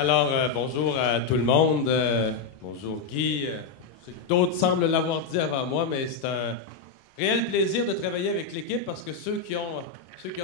Alors, bonjour à tout le monde. Bonjour Guy. Je sais que d'autres semblent l'avoir dit avant moi, mais c'est un réel plaisir de travailler avec l'équipe parce que ceux qui ont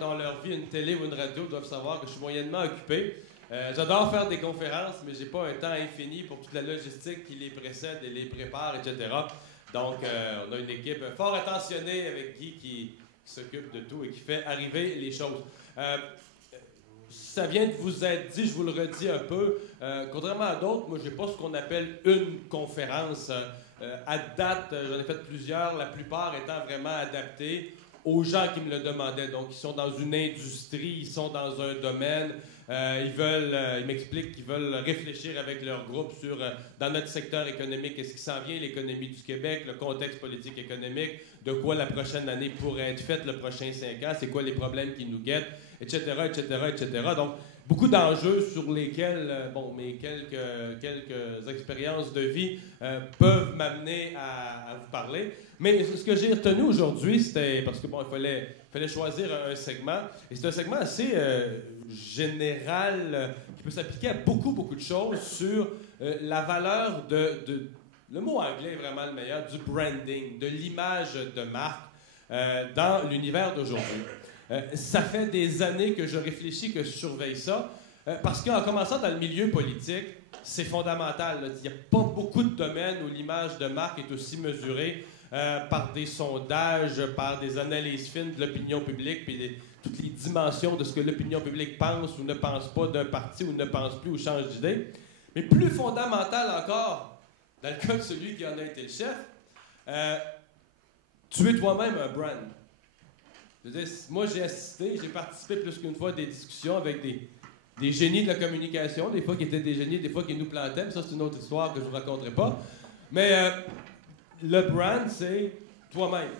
dans leur vie une télé ou une radio doivent savoir que je suis moyennement occupé. J'adore faire des conférences, mais j'ai pas un temps infini pour toute la logistique qui les précède et les prépare, etc. Donc, on a une équipe fort attentionnée avec Guy qui s'occupe de tout et qui fait arriver les choses. Ça vient de vous être dit, je vous le redis un peu. Contrairement à d'autres, moi, j'ai pas ce qu'on appelle une conférence. À date, j'en ai fait plusieurs, la plupart étant vraiment adaptées aux gens qui me le demandaient. Donc, ils sont dans une industrie, ils sont dans un domaine, ils m'expliquent qu'ils veulent réfléchir avec leur groupe sur, dans notre secteur économique, qu'est-ce qui s'en vient, l'économie du Québec, le contexte politique économique, de quoi la prochaine année pourrait être faite, le prochain 5 ans, c'est quoi les problèmes qui nous guettent, etc., etc., etc. Donc, beaucoup d'enjeux sur lesquels, mes quelques expériences de vie peuvent m'amener à vous parler. Mais ce que j'ai retenu aujourd'hui, c'était parce que, il fallait choisir un segment. Et c'est un segment assez général qui peut s'appliquer à beaucoup de choses sur la valeur le mot anglais est vraiment le meilleur, du branding, de l'image de marque dans l'univers d'aujourd'hui. Ça fait des années que je réfléchis, que je surveille ça, parce qu'en commençant dans le milieu politique, c'est fondamental. Là. Il n'y a pas beaucoup de domaines où l'image de marque est aussi mesurée par des sondages, par des analyses fines de l'opinion publique, puis toutes les dimensions de ce que l'opinion publique pense ou ne pense pas d'un parti, ou ne pense plus ou change d'idée. Mais plus fondamental encore, dans le cas de celui qui en a été le chef, tu es toi-même un brand. Je veux dire, moi, j'ai participé plus qu'une fois à des discussions avec des génies de la communication, des fois qui étaient des génies, des fois qui nous plantaient, mais ça, c'est une autre histoire que je ne vous raconterai pas. Mais le brand, c'est toi-même.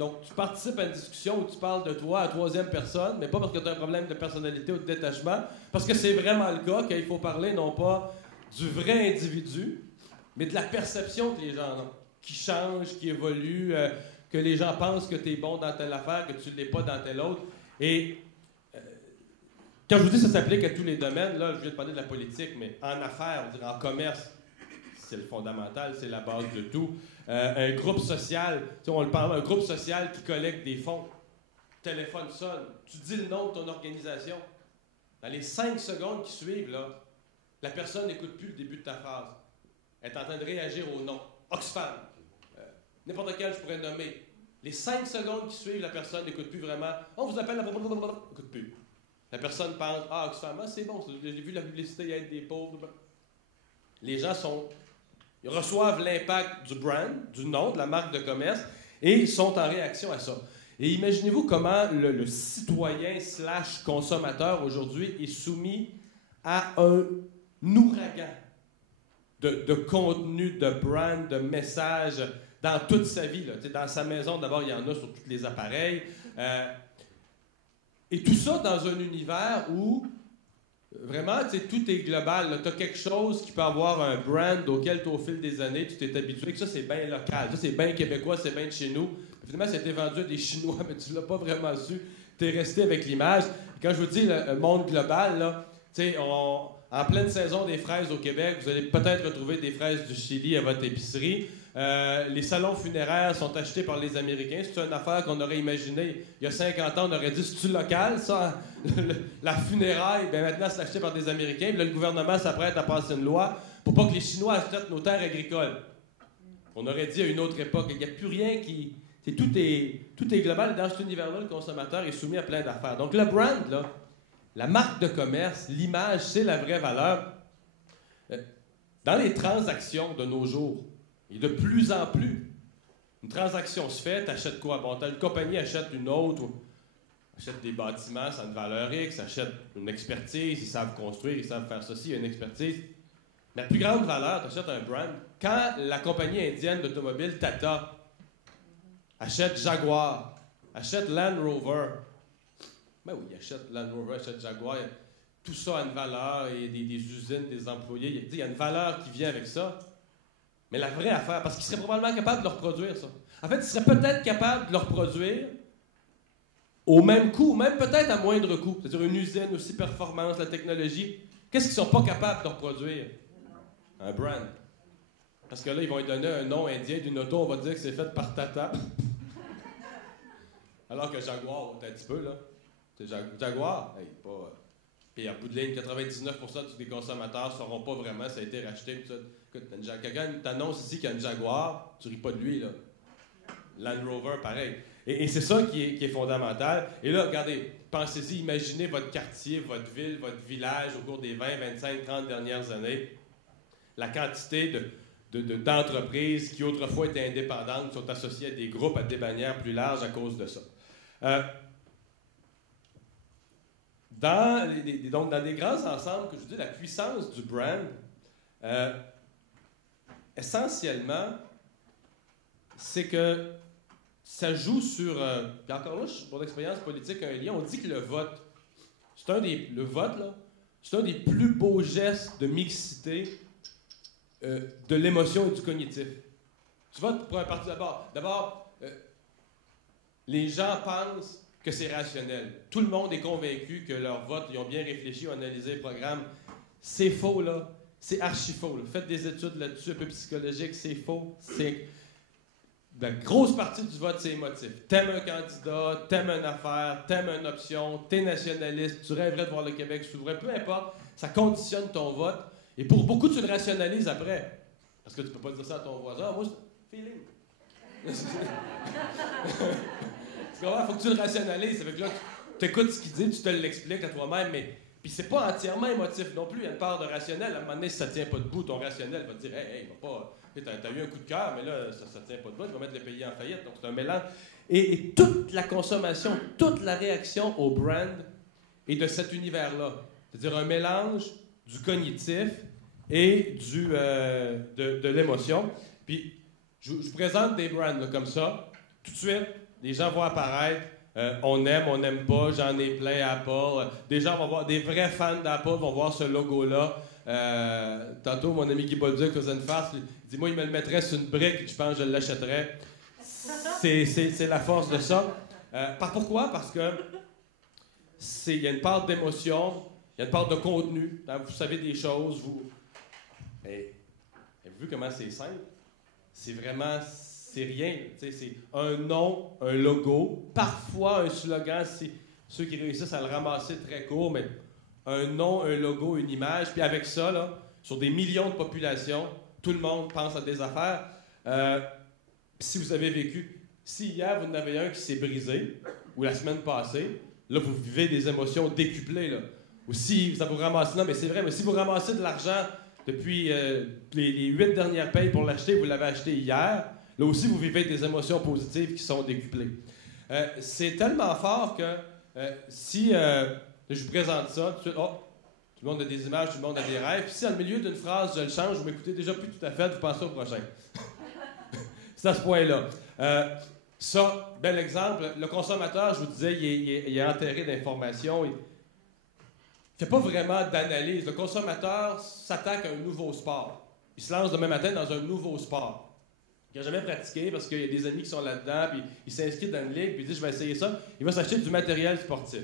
Donc, tu participes à une discussion où tu parles de toi à troisième personne, mais pas parce que tu as un problème de personnalité ou de détachement, parce que c'est vraiment le cas qu'il faut parler non pas du vrai individu, mais de la perception que les gens ont, qui change, qui évolue, que les gens pensent que tu es bon dans telle affaire, que tu ne l'es pas dans telle autre. Et quand je vous dis que ça s'applique à tous les domaines, là, je viens de parler de la politique, mais en affaires, on dirait en commerce, c'est le fondamental, c'est la base de tout. Un groupe social, on le parle, un groupe social qui collecte des fonds. Téléphone sonne, tu dis le nom de ton organisation. Dans les 5 secondes qui suivent, là, la personne n'écoute plus le début de ta phrase. Elle est en train de réagir au nom. Oxfam. N'importe quel, je pourrais nommer. Les 5 secondes qui suivent, la personne n'écoute plus vraiment. On vous appelle la... n'écoute plus. La personne pense, Oxfam, c'est bon, j'ai vu la publicité aide des pauvres. Les gens ils reçoivent l'impact du brand, du nom, de la marque de commerce, et ils sont en réaction à ça. Et imaginez-vous comment le citoyen / consommateur aujourd'hui est soumis à un ouragan de contenu, de brand, de messages dans toute sa vie. Là. Dans sa maison, d'abord, il y en a sur tous les appareils. Et tout ça dans un univers où, vraiment, tout est global. Tu as quelque chose qui peut avoir un brand auquel, au fil des années, tu t'es habitué, que ça, c'est bien local. Ça, c'est bien québécois, c'est bien de chez nous. Finalement, ça a été vendu à des Chinois, mais tu ne l'as pas vraiment su. Tu es resté avec l'image. Et quand je vous dis le monde global, là, en pleine saison des fraises au Québec, vous allez peut-être retrouver des fraises du Chili à votre épicerie. Les salons funéraires sont achetés par les Américains. C'est une affaire qu'on aurait imaginée il y a 50 ans. On aurait dit, c'est-tu local, ça? La funéraille, bien maintenant, c'est acheté par des Américains. Puis là, le gouvernement s'apprête à passer une loi pour pas que les Chinois achètent nos terres agricoles. On aurait dit à une autre époque, il n'y a plus rien qui... Tout est global. Dans cet univers-là, le consommateur est soumis à plein d'affaires. Donc, le brand, là, la marque de commerce, l'image, c'est la vraie valeur. Dans les transactions de nos jours, et de plus en plus, une transaction se fait, tu achètes quoi? Bon, une compagnie achète une autre, achète des bâtiments, ça a une valeur X, achète une expertise, ils savent construire, ils savent faire ceci, il y a une expertise. La plus grande valeur, tu achètes un brand. Quand la compagnie indienne d'automobile Tata achète Jaguar, achète Land Rover, ben oui, achète Land Rover, achète Jaguar, tout ça a une valeur, il y a des usines, des employés, il y a une valeur qui vient avec ça. Mais la vraie affaire, parce qu'ils seraient probablement capables de le reproduire, ça. En fait, ils seraient peut-être capables de le reproduire au même coût, même peut-être à moindre coût. C'est-à-dire une usine aussi performance, la technologie. Qu'est-ce qu'ils sont pas capables de reproduire? Un brand. Parce que là, ils vont lui donner un nom indien d'une auto, on va dire que c'est fait par Tata. Alors que Jaguar, un petit peu, là. C'est Jaguar, hey, pas... Puis à bout de ligne, 99% des consommateurs ne sauront pas vraiment ça a été racheté. Écoute, quelqu'un t'annonce ici qu'il y a une Jaguar, tu ris pas de lui, là. Land Rover, pareil. Et c'est ça qui est fondamental. Et là, regardez, pensez-y, imaginez votre quartier, votre ville, votre village au cours des 20, 25, 30 dernières années. La quantité d'entreprises qui autrefois étaient indépendantes sont associées à des groupes, à des bannières plus larges à cause de ça. Donc, dans des grands ensembles, que je vous dis, la puissance du brand, essentiellement, c'est que ça joue sur... puis encore là, pour l'expérience politique, un lien, on dit que le vote, c'est un des plus beaux gestes de mixité de l'émotion et du cognitif. Tu votes pour un parti d'abord. D'abord, les gens pensent que c'est rationnel. Tout le monde est convaincu que leur vote, ils ont bien réfléchi, ont analysé le programme. C'est faux, là. C'est archi faux. Là. Faites des études là-dessus, un peu psychologiques, c'est faux. La grosse partie du vote, c'est émotif. T'aimes un candidat, t'aimes une affaire, t'aimes une option, t'es nationaliste, tu rêverais de voir le Québec souverain, peu importe, ça conditionne ton vote. Et pour beaucoup, tu le rationalises après. Parce que tu peux pas dire ça à ton voisin. Moi, c'est feeling. Tu comprends? Faut que tu le rationalises. Avec là, tu écoutes ce qu'il dit, tu te l'expliques à toi-même, mais... Puis c'est pas entièrement émotif non plus. Il y a une part de rationnel. À un moment donné, si ça tient pas debout, ton rationnel va te dire « Hey, va pas... T'as eu un coup de cœur, mais là, ça tient pas debout, tu vas mettre le pays en faillite. » Donc, c'est un mélange. Et toute la consommation, toute la réaction au brand est de cet univers-là. C'est-à-dire un mélange du cognitif et de l'émotion. Puis, je vous présente des brands là, comme ça. Tout de suite, les gens vont apparaître. On n'aime pas, j'en ai plein Apple. Des gens vont voir, des vrais fans d'Apple vont voir ce logo-là. Tantôt, mon ami Guy Bolduc faisait une farce. Il dit, moi, il me le mettrait sur une brique, je pense que je l'achèterais. C'est la force de ça. Pourquoi? Parce que il y a une part d'émotion, il y a une part de contenu. Vous savez des choses, vous... Avez-vous vu comment c'est simple? C'est vraiment... C'est rien. C'est un nom, un logo, parfois un slogan, c'est ceux qui réussissent à le ramasser très court, mais un nom, un logo, une image. Puis avec ça, là, sur des millions de populations, tout le monde pense à des affaires. Si vous avez vécu, si hier vous en avez un qui s'est brisé, ou la semaine passée, là, vous vivez des émotions décuplées. Là. Ou si ça vous ramasse, non, mais c'est vrai, mais si vous ramassez de l'argent depuis les 8 dernières payes pour l'acheter, vous l'avez acheté hier, là aussi, vous vivez des émotions positives qui sont décuplées. C'est tellement fort que si je vous présente ça, tout de suite, tout le monde a des images, tout le monde a des rêves. Puis si, en milieu d'une phrase, je le change, vous m'écoutez déjà plus tout à fait, vous pensez au prochain. C'est à ce point-là. Ça, bel exemple, le consommateur, je vous disais, il est enterré d'informations. Il ne fait pas vraiment d'analyse. Le consommateur s'attaque à un nouveau sport. Il se lance demain matin dans un nouveau sport. Il n'a jamais pratiqué parce qu'il y a des amis qui sont là-dedans, puis il s'inscrit dans une ligue, puis il dit « je vais essayer ça ». Il va s'acheter du matériel sportif.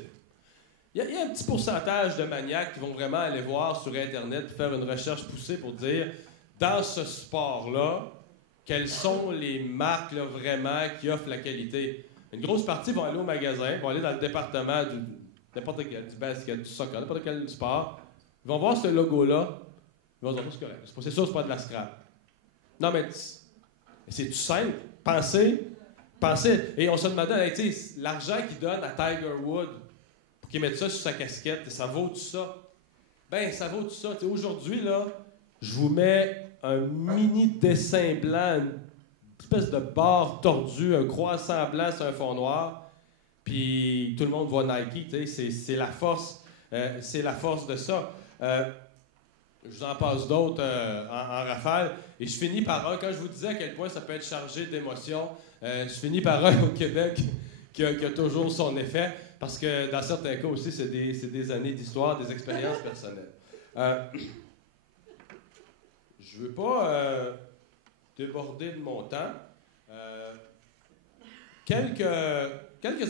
Il y a un petit pourcentage de maniaques qui vont vraiment aller voir sur Internet et faire une recherche poussée pour dire « dans ce sport-là, quelles sont les marques là, vraiment qui offrent la qualité ». Une grosse partie vont aller au magasin, vont aller dans le département du basket, du soccer, n'importe quel sport. Ils vont voir ce logo-là, ils vont dire « c'est correct, c'est sûr, c'est pas de la scrap ». Non, mais... c'est tout simple. Pensez. Et on se demandait, l'argent qu'il donne à Tiger Woods pour qu'il mette ça sur sa casquette, ça vaut tout ça? Ben, ça vaut tout ça. Aujourd'hui, là, je vous mets un mini dessin blanc, une espèce de barre tordue, un croissant blanc sur un fond noir, puis tout le monde voit Nike. C'est la force. C'est la force de ça. Je vous en passe d'autres en rafale. Et je finis par un, quand je vous disais à quel point ça peut être chargé d'émotions, je finis par un au Québec qui a toujours son effet, parce que dans certains cas aussi, c'est des années d'histoire, des expériences personnelles. Je ne veux pas déborder de mon temps. Quelques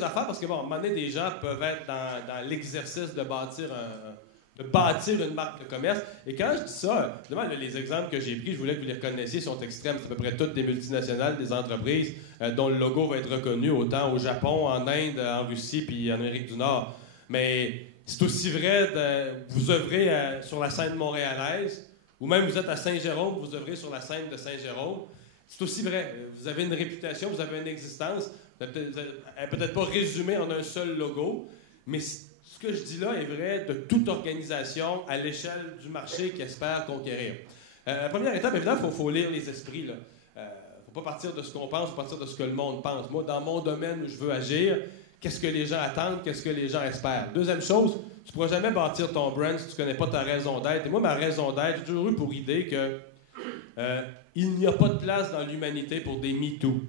affaires, parce que bon, à un moment donné, des gens peuvent être dans l'exercice de bâtir de bâtir une marque de commerce. Et quand je dis ça, évidemment, les exemples que j'ai pris, je voulais que vous les reconnaissiez, sont extrêmes. C'est à peu près toutes des multinationales, des entreprises dont le logo va être reconnu autant au Japon, en Inde, en Russie puis en Amérique du Nord. Mais c'est aussi vrai vous œuvrez sur la scène montréalaise, ou même vous êtes à Saint-Jérôme, vous œuvrez sur la scène de Saint-Jérôme. C'est aussi vrai. Vous avez une réputation, vous avez une existence. Elle n'est peut-être pas résumée en un seul logo, mais ce que je dis là est vrai de toute organisation à l'échelle du marché qui espère conquérir. La première étape, évidemment, il faut lire les esprits. Il ne faut pas partir de ce qu'on pense, il faut partir de ce que le monde pense. Moi, dans mon domaine où je veux agir, qu'est-ce que les gens attendent, qu'est-ce que les gens espèrent. Deuxième chose, tu ne pourras jamais bâtir ton brand si tu ne connais pas ta raison d'être. Et moi, ma raison d'être, j'ai toujours eu pour idée que il n'y a pas de place dans l'humanité pour des MeToo.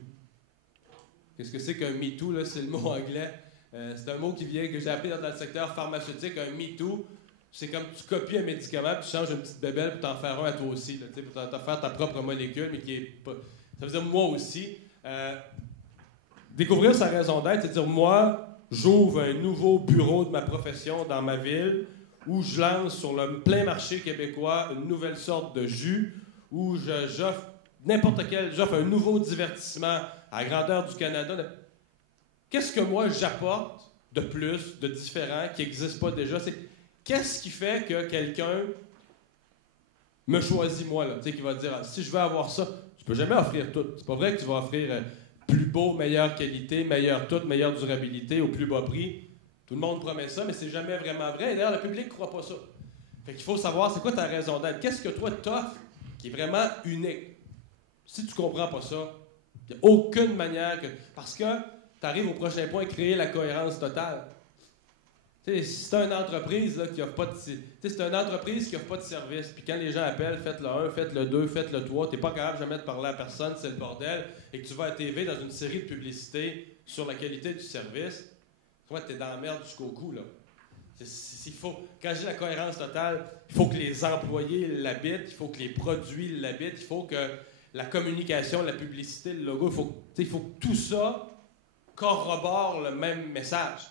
Qu'est-ce que c'est qu'un MeToo, là? C'est le mot anglais. C'est un mot que j'ai appris dans le secteur pharmaceutique. Un MeToo, c'est comme tu copies un médicament puis tu changes une petite bébelle pour t'en faire un à toi aussi. Là, pour t'en faire ta propre molécule, mais qui est pas... Ça veut dire moi aussi. Découvrir sa raison d'être, c'est dire moi, j'ouvre un nouveau bureau de ma profession dans ma ville où je lance sur le plein marché québécois une nouvelle sorte de jus où j'offre j'offre un nouveau divertissement à la grandeur du Canada. Qu'est-ce que moi j'apporte de plus, de différent, qui n'existe pas déjà? Qu'est-ce qui fait que quelqu'un me choisit moi, là, qui va dire si je veux avoir ça, tu peux jamais offrir tout. C'est pas vrai que tu vas offrir plus beau, meilleure qualité, meilleure tout, meilleure durabilité, au plus bas prix. Tout le monde promet ça, mais c'est jamais vraiment vrai. Et d'ailleurs, le public ne croit pas ça. Fait qu'il faut savoir c'est quoi ta raison d'être. Qu'est-ce que toi t'offres qui est vraiment unique? Si tu comprends pas ça, il n'y a aucune manière que... Parce que tu arrives au prochain point, créer la cohérence totale. T'sais, si c'est une entreprise là, qui offre pas de... c'est une entreprise qui offre pas de service, puis quand les gens appellent, faites le 1, faites le 2, faites le 3, t'es pas capable jamais de parler à personne, c'est le bordel, et que tu vas à TV dans une série de publicités sur la qualité du service, toi, t'es dans la merde jusqu'au cou, là. Quand j'ai la cohérence totale, il faut que les employés l'habitent, il faut que les produits l'habitent, il faut que la communication, la publicité, le logo, il faut que tout ça corrobore le même message.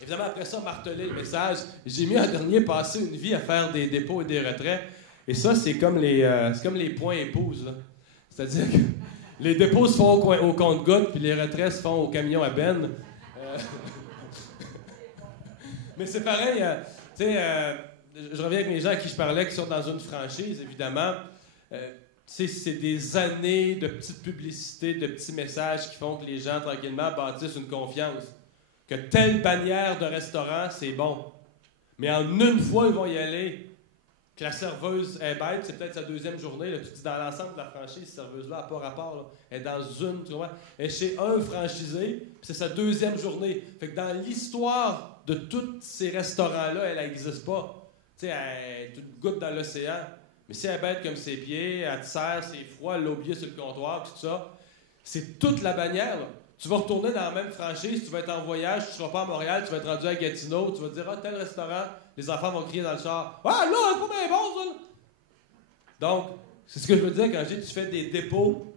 Évidemment, après ça, marteler le message. J'ai mis un dernier passer une vie à faire des dépôts et des retraits. Et ça, c'est comme les points épouses. Là. C'est-à-dire que les dépôts se font au compte-gouttes, puis les retraits se font au camion à benne. Mais c'est pareil, je reviens avec mes gens à qui je parlais, qui sont dans une franchise, évidemment. C'est des années de petites publicités, de petits messages qui font que les gens, tranquillement, bâtissent une confiance. Que telle bannière de restaurant, c'est bon. Mais en une fois, ils vont y aller. Que la serveuse est bête, c'est peut-être sa deuxième journée. Là, tu dis dans l'ensemble de la franchise, cette serveuse-là n'a pas rapport. Là. Elle est dans une, tu vois. Elle est chez un franchisé, puis c'est sa deuxième journée. Fait que dans l'histoire de tous ces restaurants-là, elle n'existe pas. Tu sais, elle est une goutte dans l'océan. Mais si elle est bête comme ses pieds, elle te serre, c'est froid, elle l'a oublié sur le comptoir, tout ça, c'est toute la bannière, là. Tu vas retourner dans la même franchise, tu vas être en voyage, tu ne seras pas à Montréal, tu vas être rendu à Gatineau, tu vas te dire « Ah, tel restaurant », les enfants vont crier dans le char « Ah, là, c'est pas bien bon, ça! » Donc, c'est ce que je veux dire quand je dis tu fais des dépôts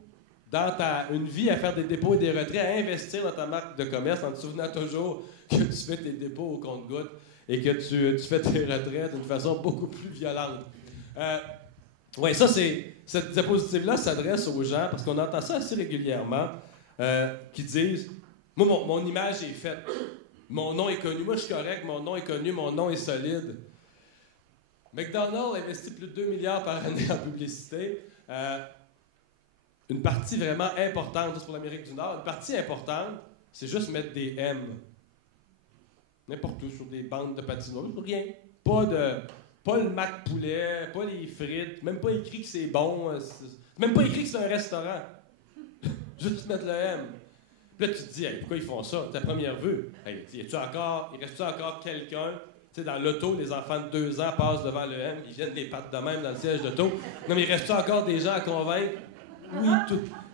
dans une vie à faire des dépôts et des retraits, à investir dans ta marque de commerce en te souvenant toujours que tu fais tes dépôts au compte-gouttes et que tu fais tes retraits d'une façon beaucoup plus violente. Oui, ça, cette diapositive-là s'adresse aux gens, parce qu'on entend ça assez régulièrement, qui disent « Moi, mon image est faite. Mon nom est connu. Moi, je suis correct. Mon nom est connu. Mon nom est solide. » McDonald's investit plus de 2 milliards par année en publicité. Une partie vraiment importante, juste pour l'Amérique du Nord, une partie importante, c'est juste mettre des M. N'importe où, sur des bandes de patinoires. Rien. Pas le mac poulet, pas les frites, même pas écrit que c'est bon. Même pas écrit que c'est un restaurant. Juste mettre le M. Puis là, tu te dis, hey, pourquoi ils font ça? Ta première vue. Hey, il reste-tu encore quelqu'un? Tu sais, dans l'auto, les enfants de 2 ans passent devant le M, ils viennent les pattes de même dans le siège d'auto. Non, mais il reste-tu encore des gens à convaincre? Oui,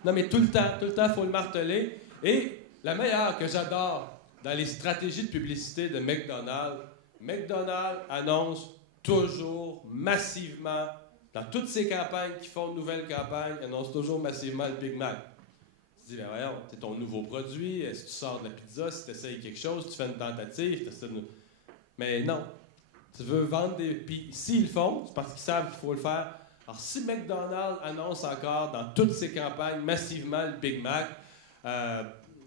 non, mais tout le temps, il faut le marteler. Et la meilleure que j'adore dans les stratégies de publicité de McDonald's annonce toujours massivement, dans toutes ces campagnes qui font de nouvelles campagnes, annonce toujours massivement le Big Mac. Tu te dis, ben voyons, c'est ton nouveau produit, est-ce que tu sors de la pizza, si tu essayes quelque chose, tu fais une tentative, mais non. Tu veux vendre des... Puis s'ils le font, c'est parce qu'ils savent qu'il faut le faire. Alors, si McDonald's annonce encore dans toutes ses campagnes massivement le Big Mac,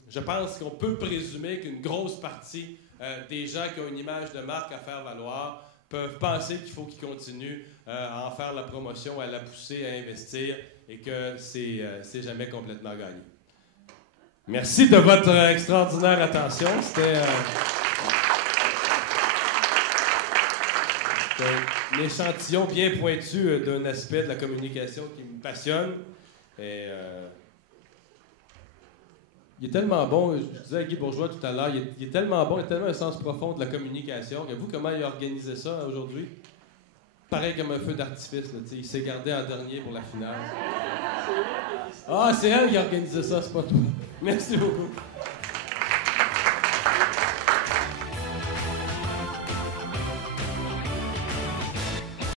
je pense qu'on peut présumer qu'une grosse partie des gens qui ont une image de marque à faire valoir peuvent penser qu'il faut qu'ils continuent à en faire la promotion, à la pousser, à investir, et que c'est jamais complètement gagné. Merci de votre extraordinaire attention. C'était un échantillon bien pointu d'un aspect de la communication qui me passionne. Et, il est tellement bon, je disais à Guy Bourgeois tout à l'heure, il est tellement bon, il a tellement un sens profond de la communication. Et vous, comment il a organisé ça aujourd'hui? Pareil comme un feu d'artifice, là, il s'est gardé en dernier pour la finale. Ah, c'est elle qui a organisé ça, c'est pas toi. Merci beaucoup.